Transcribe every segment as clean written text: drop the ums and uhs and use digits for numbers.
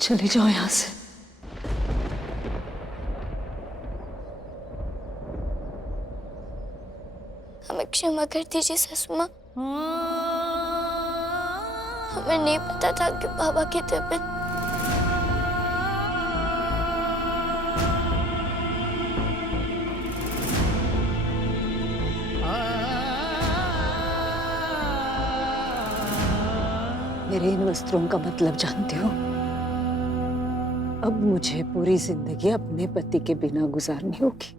चले जाओ यहां से। हमें क्षमा कर दीजिए सासू माँ। हमें नहीं पता था कि बाबा की तबीयत। मेरे इन वस्त्रों का मतलब जानते हो? अब मुझे पूरी जिंदगी अपने पति के बिना गुजारनी होगी।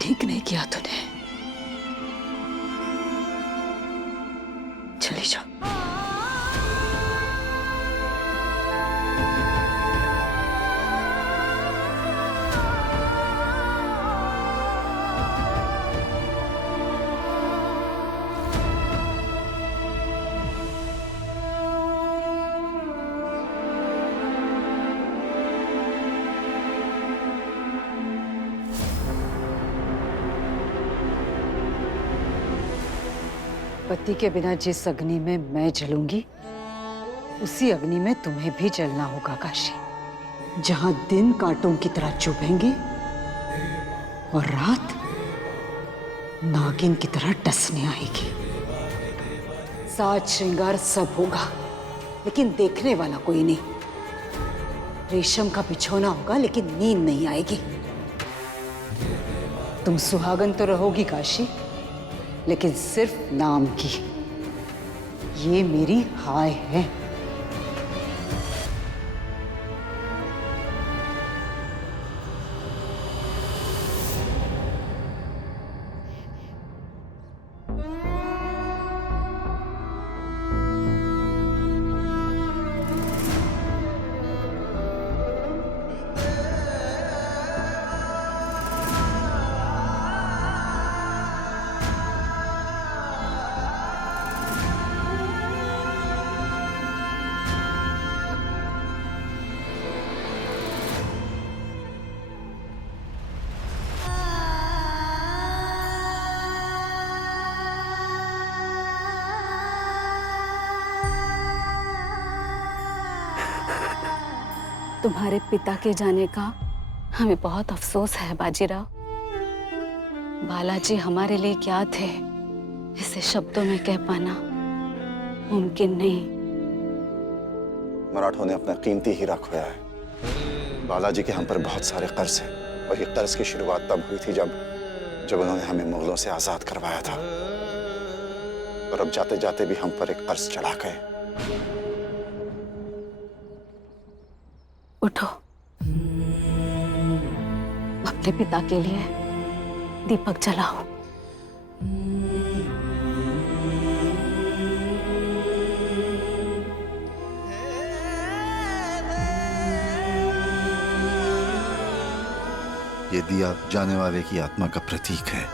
ठीक नहीं किया तूने। चली जाओ। पति के बिना जिस अग्नि में मैं जलूंगी, उसी अग्नि में तुम्हें भी जलना होगा काशी। जहां दिन कांटों की तरह चुभेंगे और रात नागिन की तरह डसने आएगी। साज श्रृंगार सब होगा, लेकिन देखने वाला कोई नहीं। रेशम का बिछौना होगा, लेकिन नींद नहीं आएगी। तुम सुहागन तो रहोगी काशी, लेकिन सिर्फ नाम की। ये मेरी हाय है। तुम्हारे पिता के जाने का हमें बहुत अफसोस है बाजीराव। बालाजी हमारे लिए क्या थे, इसे शब्दों में कह पाना मुमकिन नहीं। मराठों ने अपना कीमती हीरा खोया है। बालाजी के हम पर बहुत सारे कर्ज हैं, और ये कर्ज की शुरुआत तब हुई थी जब उन्होंने हमें मुगलों से आजाद करवाया था। और अब जाते जाते भी हम पर एक कर्ज चढ़ा गए। उठो, अपने पिता के लिए दीपक जलाओ। ये दिया जाने वाले की आत्मा का प्रतीक है,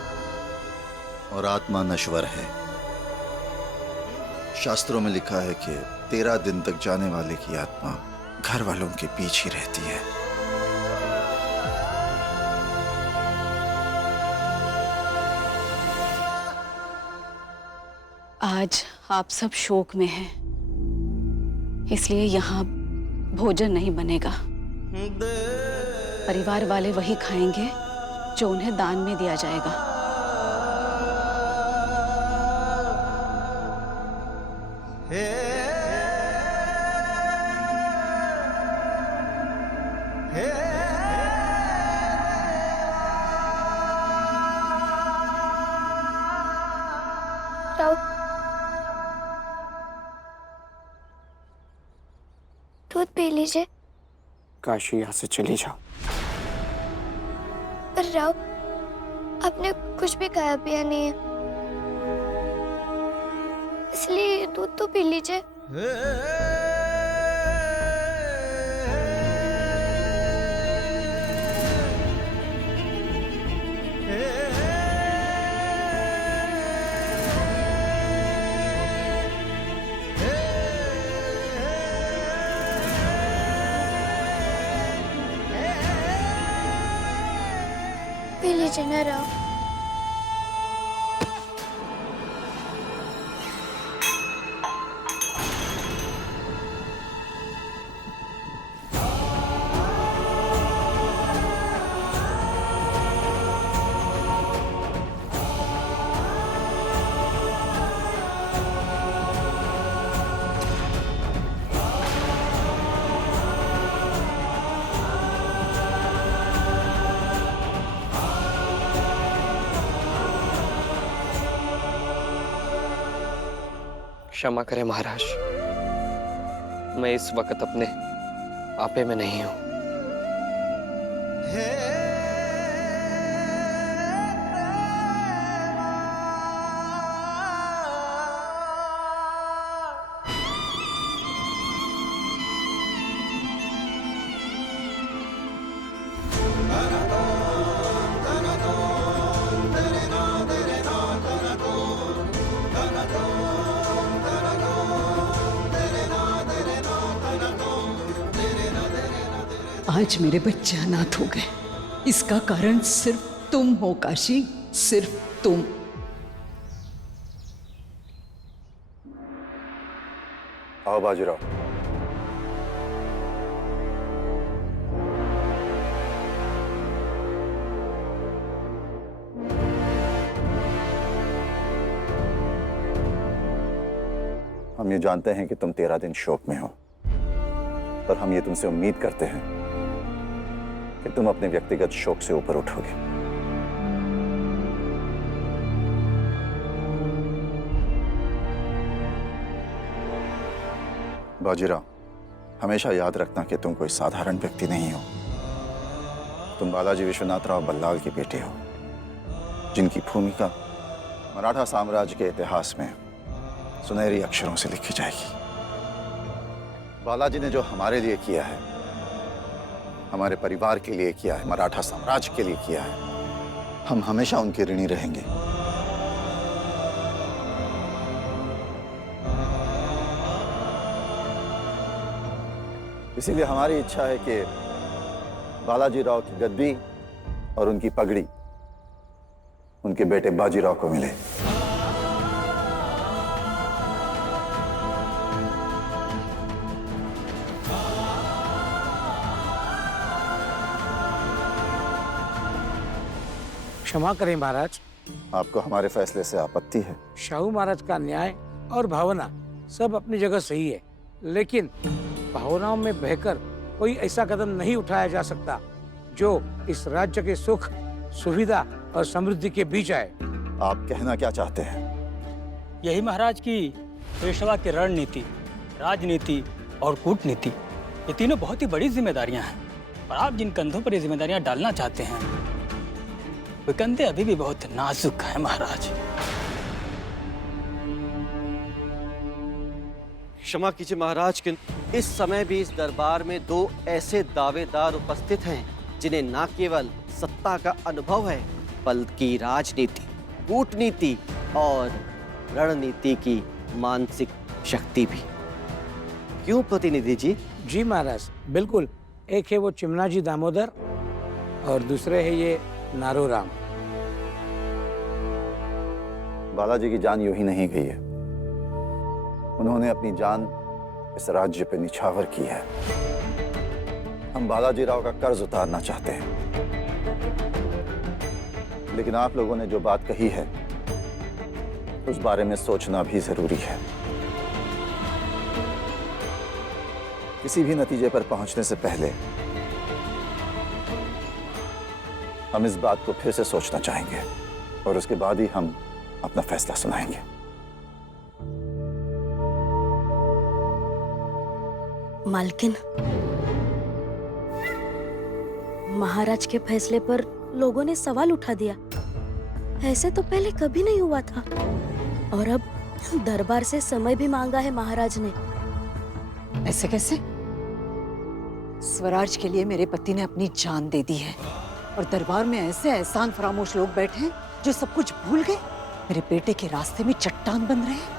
और आत्मा नश्वर है। शास्त्रों में लिखा है कि 13 दिन तक जाने वाले की आत्मा घर वालों के बीच ही रहती है। आज आप सब शोक में हैं, इसलिए यहाँ भोजन नहीं बनेगा। परिवार वाले वही खाएंगे जो उन्हें दान में दिया जाएगा। राव, दूध पी लीजिए। काशी, यहाँ से चली जाओ। पर राव, आपने कुछ भी खाया पिया नहीं है, इसलिए दूध तो पी लीजिए। पी लीजिए ना राव। क्षमा करें महाराज, मैं इस वक्त अपने आपे में नहीं हूं। आज मेरे बच्चे अनाथ हो गए, इसका कारण सिर्फ तुम हो काशी, सिर्फ तुम। आओ बाजीराव। हम ये जानते हैं कि तुम 13 दिन शोक में हो, पर हम ये तुमसे उम्मीद करते हैं कि तुम अपने व्यक्तिगत शोक से ऊपर उठोगे। बाजीराव, हमेशा याद रखना कि तुम कोई साधारण व्यक्ति नहीं हो। तुम बालाजी विश्वनाथ राव बल्लाल के बेटे हो, जिनकी भूमिका मराठा साम्राज्य के इतिहास में सुनहरी अक्षरों से लिखी जाएगी। बालाजी ने जो हमारे लिए किया है, हमारे परिवार के लिए किया है, मराठा साम्राज्य के लिए किया है, हम हमेशा उनके ऋणी रहेंगे। इसीलिए हमारी इच्छा है कि बालाजी राव की गद्दी और उनकी पगड़ी उनके बेटे बाजीराव को मिले। क्षमा करें महाराज, आपको हमारे फैसले से आपत्ति है? शाहू महाराज का न्याय और भावना सब अपनी जगह सही है, लेकिन भावनाओं में बहकर कोई ऐसा कदम नहीं उठाया जा सकता जो इस राज्य के सुख, सुविधा और समृद्धि के बीच आए। आप कहना क्या चाहते हैं? यही महाराज की पेशवा की रणनीति, राजनीति और कूटनीति, ये तीनों बहुत ही बड़ी जिम्मेदारियां हैं, और आप जिन कंधों पर ये जिम्मेदारियां डालना चाहते हैं, वे कंधे अभी भी बहुत नाजुक हैं महाराज। क्षमा कीजिए महाराज, किंतु इस समय भी इस दरबार में 2 ऐसे दावेदार उपस्थित हैं जिन्हें न केवल सत्ता का अनुभव है, बल्कि राजनीति, कूटनीति और रणनीति की मानसिक शक्ति भी। क्यों प्रतिनिधि जी? जी महाराज, बिल्कुल। एक है वो चिमनाजी दामोदर और दूसरे है ये नारोराम। बालाजी की जान यूं ही नहीं गई है। उन्होंने अपनी जान इस राज्य पे निछावर की है। हम बालाजी राव का कर्ज उतारना चाहते हैं, लेकिन आप लोगों ने जो बात कही है उस बारे में सोचना भी जरूरी है। किसी भी नतीजे पर पहुंचने से पहले हम इस बात को फिर से सोचना चाहेंगे और उसके बाद ही हम अपना फैसला सुनाएंगे। मालकिन, महाराज के फैसले पर लोगों ने सवाल उठा दिया। ऐसे तो पहले कभी नहीं हुआ था, और अब दरबार से समय भी मांगा है महाराज ने। ऐसे कैसे? स्वराज के लिए मेरे पति ने अपनी जान दे दी है, और दरबार में ऐसे एहसान फरामोश लोग बैठे हैं जो सब कुछ भूल गए, मेरे बेटे के रास्ते में चट्टान बन रहे हैं।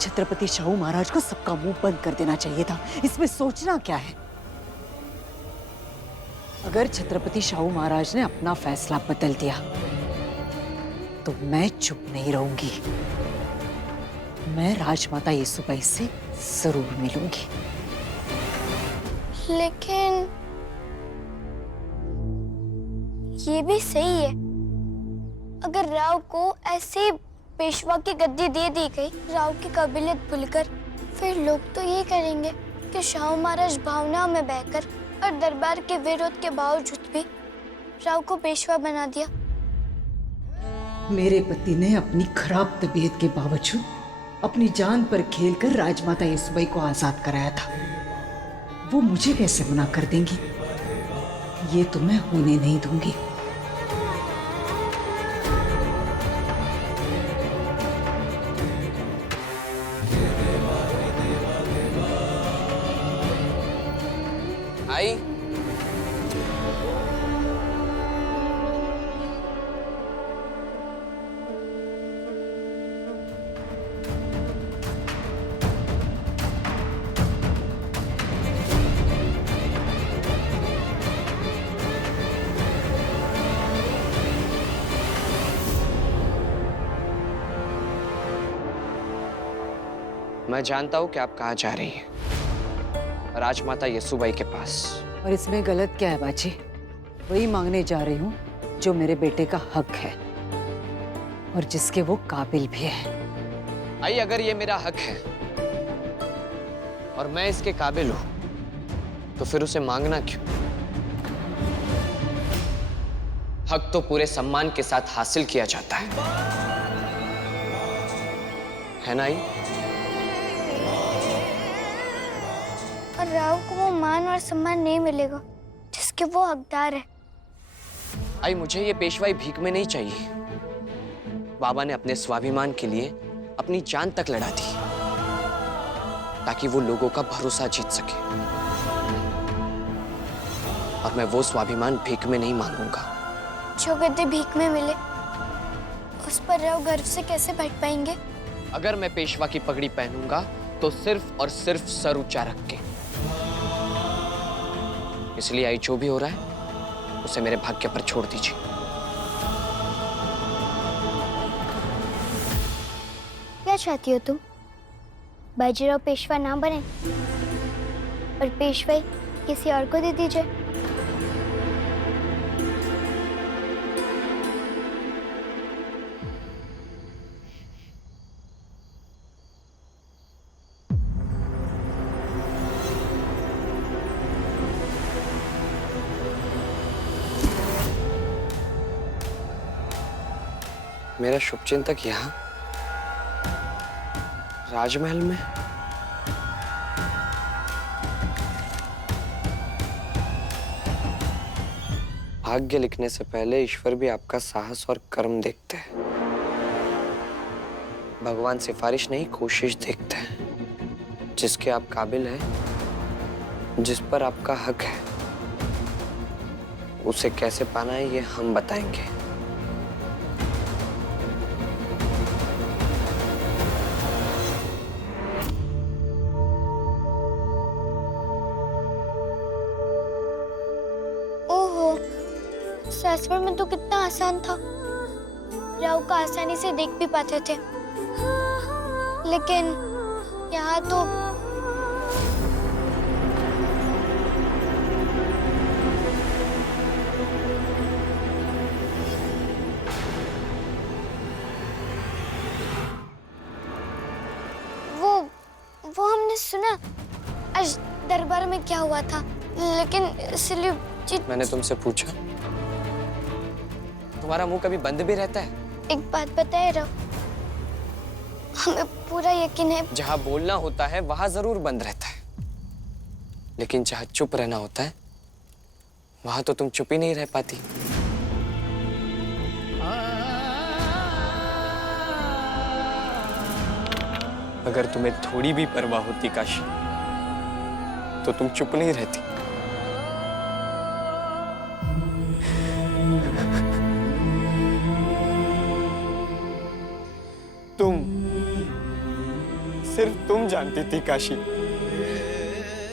छत्रपति शाहू महाराज को सबका मुंह बंद कर देना चाहिए था। इसमें सोचना क्या है? अगर छत्रपति शाहू महाराज ने अपना फैसला बदल दिया तो मैं चुप नहीं रहूंगी। मैं राजमाता येसुबाई से जरूर मिलूंगी। लेकिन ये भी सही है, अगर राव को ऐसे पेशवा की गद्दी दे दी गई, राव की काबिलियत भूलकर, फिर लोग तो ये करेंगे कि शाहू महाराज भावनाओं में बहकर और दरबार के विरोध के बावजूद भी राव को पेशवा बना दिया। मेरे पति ने अपनी खराब तबीयत के बावजूद अपनी जान पर खेलकर राजमाता येसुबाई को आजाद कराया था, वो मुझे कैसे मना कर देंगी? ये तो मैं होने नहीं दूंगी। आई मैं जानता हूं कि आप कहाँ जा रही हैं, राजमाता येसुबाई के पास। और इसमें गलत क्या है बाजी? वही मांगने जा रही हूँ जो मेरे बेटे का हक है और जिसके वो काबिल भी है। आई, अगर ये मेरा हक है और मैं इसके काबिल हूं, तो फिर उसे मांगना क्यों? हक तो पूरे सम्मान के साथ हासिल किया जाता है ना आई? और राव को वो मान और सम्मान नहीं मिलेगा जिसके वो हकदार है। आई, मुझे ये पेशवाई भीख में नहीं चाहिए। बाबा ने अपने स्वाभिमान के लिए अपनी जान तक लड़ा दी ताकि वो लोगों का भरोसा जीत सके, और मैं वो स्वाभिमान भीख में नहीं मांगूंगा। जो गद्दे भीख में मिले उस पर राव गर्व से कैसे बैठ पाएंगे? अगर मैं पेशवा की पगड़ी पहनूंगा तो सिर्फ और सिर्फ सर ऊंचा रख के। इसलिए आई, जो भी हो रहा है उसे मेरे भाग्य पर छोड़ दीजिए। क्या चाहती हो तुम? बाजीराव पेशवा ना बने और पेशवाई किसी और को दे दीजिए? मेरा शुभचिंतक यहाँ राजमहल में? भाग्य लिखने से पहले ईश्वर भी आपका साहस और कर्म देखते हैं। भगवान सिफारिश नहीं, कोशिश देखते हैं। जिसके आप काबिल हैं, जिस पर आपका हक है, उसे कैसे पाना है ये हम बताएंगे। सासवड़ में तो कितना आसान था, राव को आसानी से देख भी पाते थे, लेकिन यहाँ तो वो हमने सुना आज दरबार में क्या हुआ था, लेकिन इसलिए मैंने तुमसे पूछा, तुम्हारा मुंह कभी बंद भी रहता है? एक बात बताए राव, हमें पूरा यकीन है जहां बोलना होता है वहां जरूर बंद रहता है, लेकिन जहां चुप रहना होता है वहां तो तुम चुप ही नहीं रह पाती। अगर तुम्हें थोड़ी भी परवाह होती काशी, तो तुम चुप नहीं रहती। सिर्फ तुम जानती थी काशी,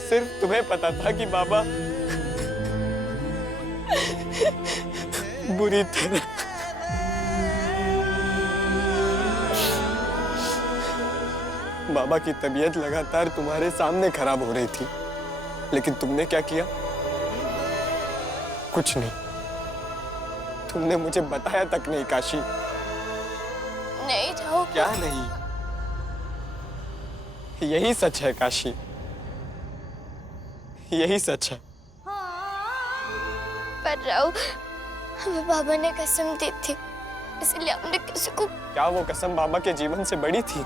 सिर्फ तुम्हें पता था कि बाबा बुरी तरह बाबा की तबीयत लगातार तुम्हारे सामने खराब हो रही थी, लेकिन तुमने क्या किया? कुछ नहीं। तुमने मुझे बताया तक नहीं काशी। नहीं जाओ। क्या नहीं? यही सच है काशी, यही सच है। पर राव, हमें बाबा ने कसम दी थी, इसलिए हमने किसी को। क्या वो कसम बाबा के जीवन से बड़ी थी?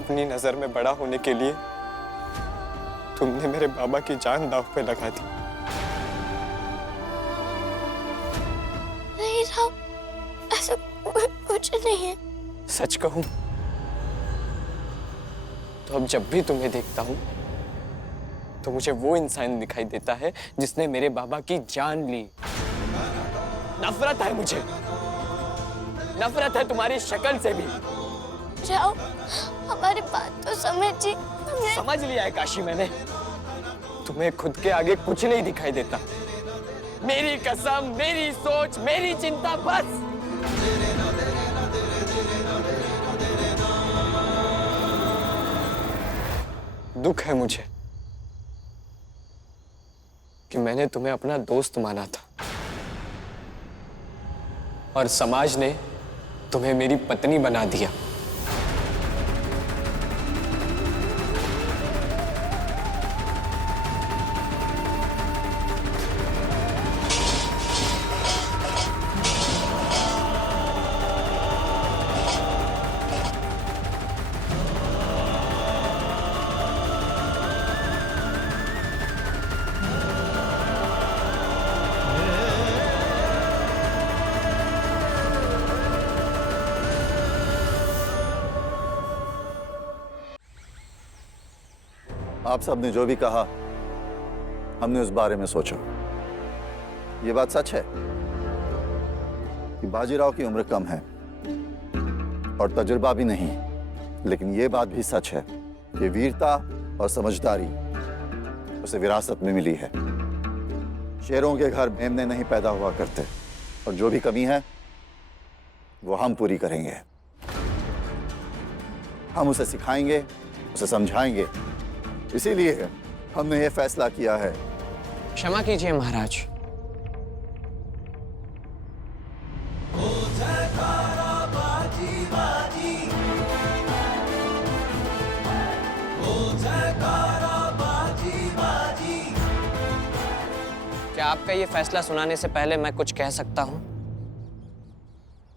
अपनी नजर में बड़ा होने के लिए तुमने मेरे बाबा की जान दांव पे लगा दी। नहीं राव, ऐसा कुछ नहीं है। सच कहूं तो अब जब भी तुम्हें देखता हूं तो मुझे वो इंसान दिखाई देता है जिसने मेरे बाबा की जान ली। नफरत है मुझे, नफरत है तुम्हारी शक्ल से भी। राव, हमारी बात तो समझिए। समझ लिया है काशी मैंने, तुम्हें खुद के आगे कुछ नहीं दिखाई देता। मेरी कसम, मेरी सोच, मेरी चिंता बस। दुख है मुझे कि मैंने तुम्हें अपना दोस्त माना था और समाज ने तुम्हें मेरी पत्नी बना दिया। आप सब ने जो भी कहा हमने उस बारे में सोचा। ये बात सच है कि बाजीराव की उम्र कम है और तजुर्बा भी नहीं, लेकिन ये बात भी सच है कि वीरता और समझदारी उसे विरासत में मिली है। शेरों के घर मेमने नहीं पैदा हुआ करते और जो भी कमी है वो हम पूरी करेंगे। हम उसे सिखाएंगे, उसे समझाएंगे। इसीलिए हमने ये फैसला किया है। क्षमा कीजिए महाराज, क्या आपका ये फैसला सुनाने से पहले मैं कुछ कह सकता हूं?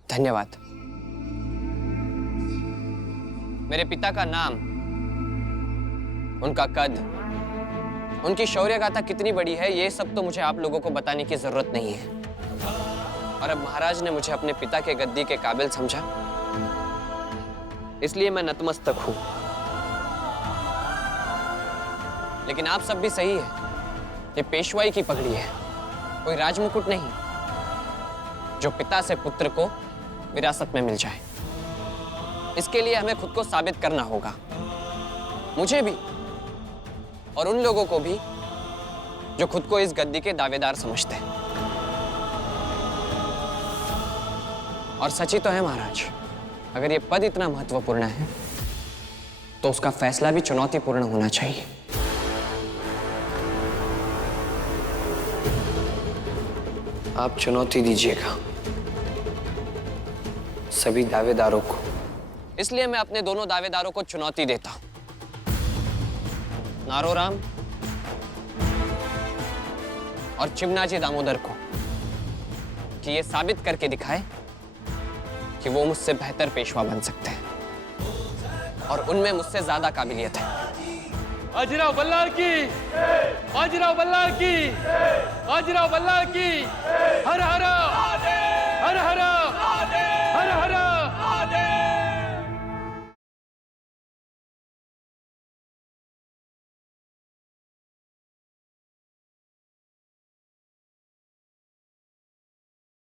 धन्यवाद। मेरे पिता का नाम, उनका कद, उनकी शौर्य गाथा कितनी बड़ी है, ये सब तो मुझे आप लोगों को बताने की जरूरत नहीं है। और अब महाराज ने मुझे अपने पिता के गद्दी के काबिल समझा, इसलिए मैं नतमस्तक हूं। लेकिन आप सब भी सही है, ये पेशवाई की पगड़ी है, कोई राजमुकुट नहीं जो पिता से पुत्र को विरासत में मिल जाए। इसके लिए हमें खुद को साबित करना होगा, मुझे भी और उन लोगों को भी जो खुद को इस गद्दी के दावेदार समझते हैं। और सच ही तो है महाराज, अगर ये पद इतना महत्वपूर्ण है तो उसका फैसला भी चुनौतीपूर्ण होना चाहिए। आप चुनौती दीजिएगा सभी दावेदारों को। इसलिए मैं अपने दोनों दावेदारों को चुनौती देता हूं, नारोराम और चिमनाजी दामोदर को, कि ये साबित करके दिखाए कि वो मुझसे बेहतर पेशवा बन सकते हैं और उनमें मुझसे ज्यादा काबिलियत है। बाजीराव बल्लार की, बाजीराव बल्लार की, बाजीराव बल्लार की।